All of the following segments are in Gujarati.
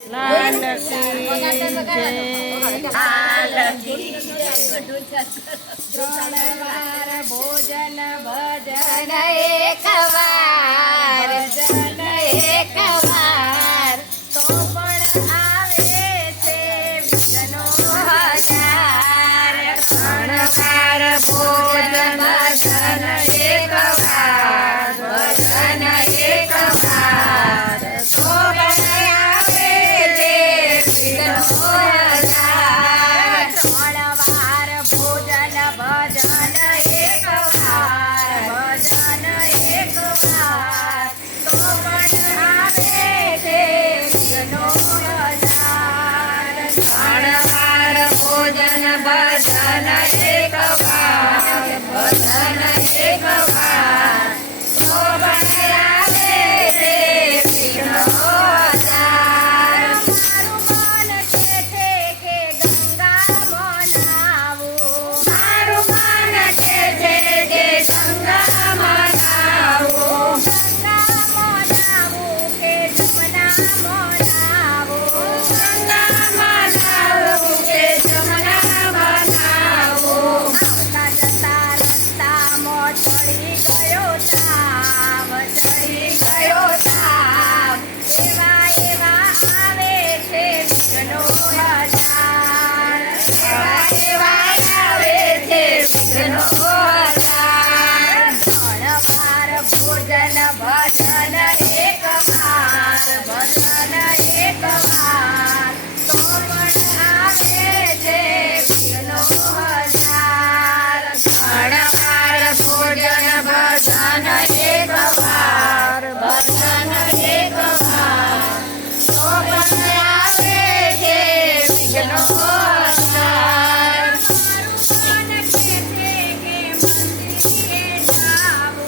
લાલ કી વાર ભોજન ભજન એકવાર ભજન એકવાર તો પણ આવે છે વિઘ્નો હજાર ત્રણ વાર ભોજન ભજન એકવાર ભજન એકવાર તો પણ આવે છે વિઘ્નો હજાર ત્રણ વાર ભોજન ભજન એકવાર ભજન એકવાર તો પણ આવે છે વિઘ્નો હજાર ત્રણ વાર ભોજન ભજન એકવાર ભજન એકવાર તો પણ આવે છે વિઘ્નો હજાર મારું મન છે કે ગંગા મનાવું મારું મન છે કે ગંગા મનાવું ગંગા મનાવું કે જમના મનાવું ગંગા મનાવું કે જમના મનાવું આવતા જતા રસ્તામાં ચડી ગયો તાવ એવા એવા આવે છે વિઘ્નો હજાર એવા આવે છે વિઘ્નો હજાર ત્રણ વાર ભોજન ભજન એકવાર ભજન એકવાર તો પણ આવે છે વિઘ્નો હજાર ત્રણ વાર ભોજન ભજન એકવાર ભજન એકવાર તો પણ આવે છે વિઘ્નો હજાર મારું મન છે કે મંદિરે જાવું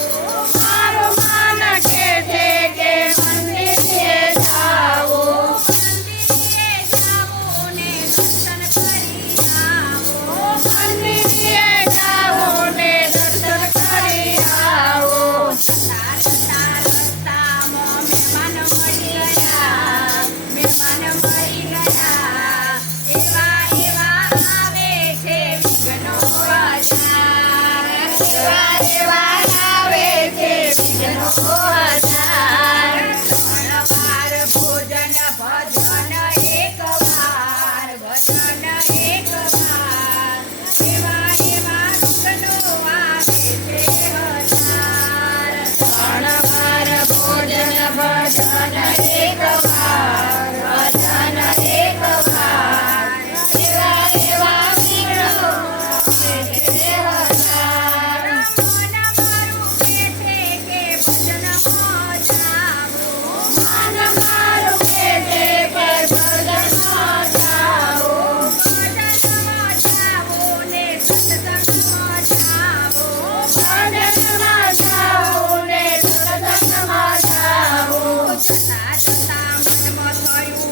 મારું મન છે કે મંદિરે જાવું ને દર્શન કરી આવું મંદિરે જાવું ને દર્શન કરી આવું જતા જતા રસ્તામાં મહેમાન મળી ગયા એવા એવા આવે છે વિઘ્નો હજાર એવા એવા આવે છે વિઘ્નો હજાર ત્રણ વાર ભોજન ભજન એકવાર ભજન એકવાર એવા એવા વિઘ્નો આવે છે હજાર ત્રણ વાર ભોજન ભજન એકવાર ભજન એકવાર એવા એવા વિઘ્નો આવે છે હજાર મન મારું કે ભજનમાં જાવું મન મારું કે ભજનમાં જાવું ભજનમાં જાવું ને સત્સંગમાં જાવું ભજનમાં જાવું ને સત્સંગમાં જાવું જતા જતા મનમાં થયું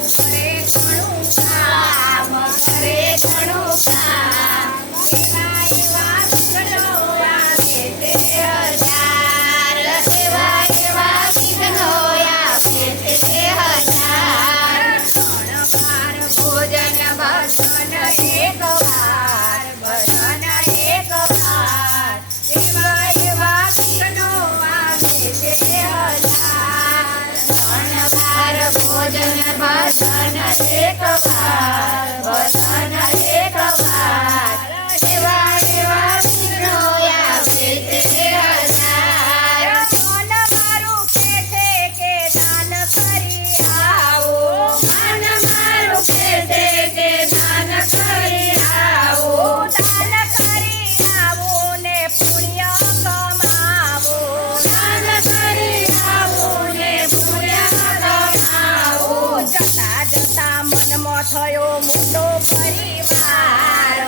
કરે ઘણું કામ એવા એવા વિઘ્નો આવે છે હજાર એવા એવા વિઘ્નો આવે છે હજાર ત્રણ વાર ભોજન ભજન એકવાર ભજન એકવાર એવા એવા વિઘ્નો આવે છે હજાર ત્રણ વાર ભોજન ભજન એકવાર ભજન એકવાર એવા એવા વિઘ્નો આવે છે હજાર મન મારું કે દાન કરી આવું મન મારું કે દાન કરી આવું દાન કરી આવું ને પુણ્ય કમાવું દાન કરી આવું ને પુણ્ય કમાવું જતા જતા મનમાં થયો મોટો પરિવાર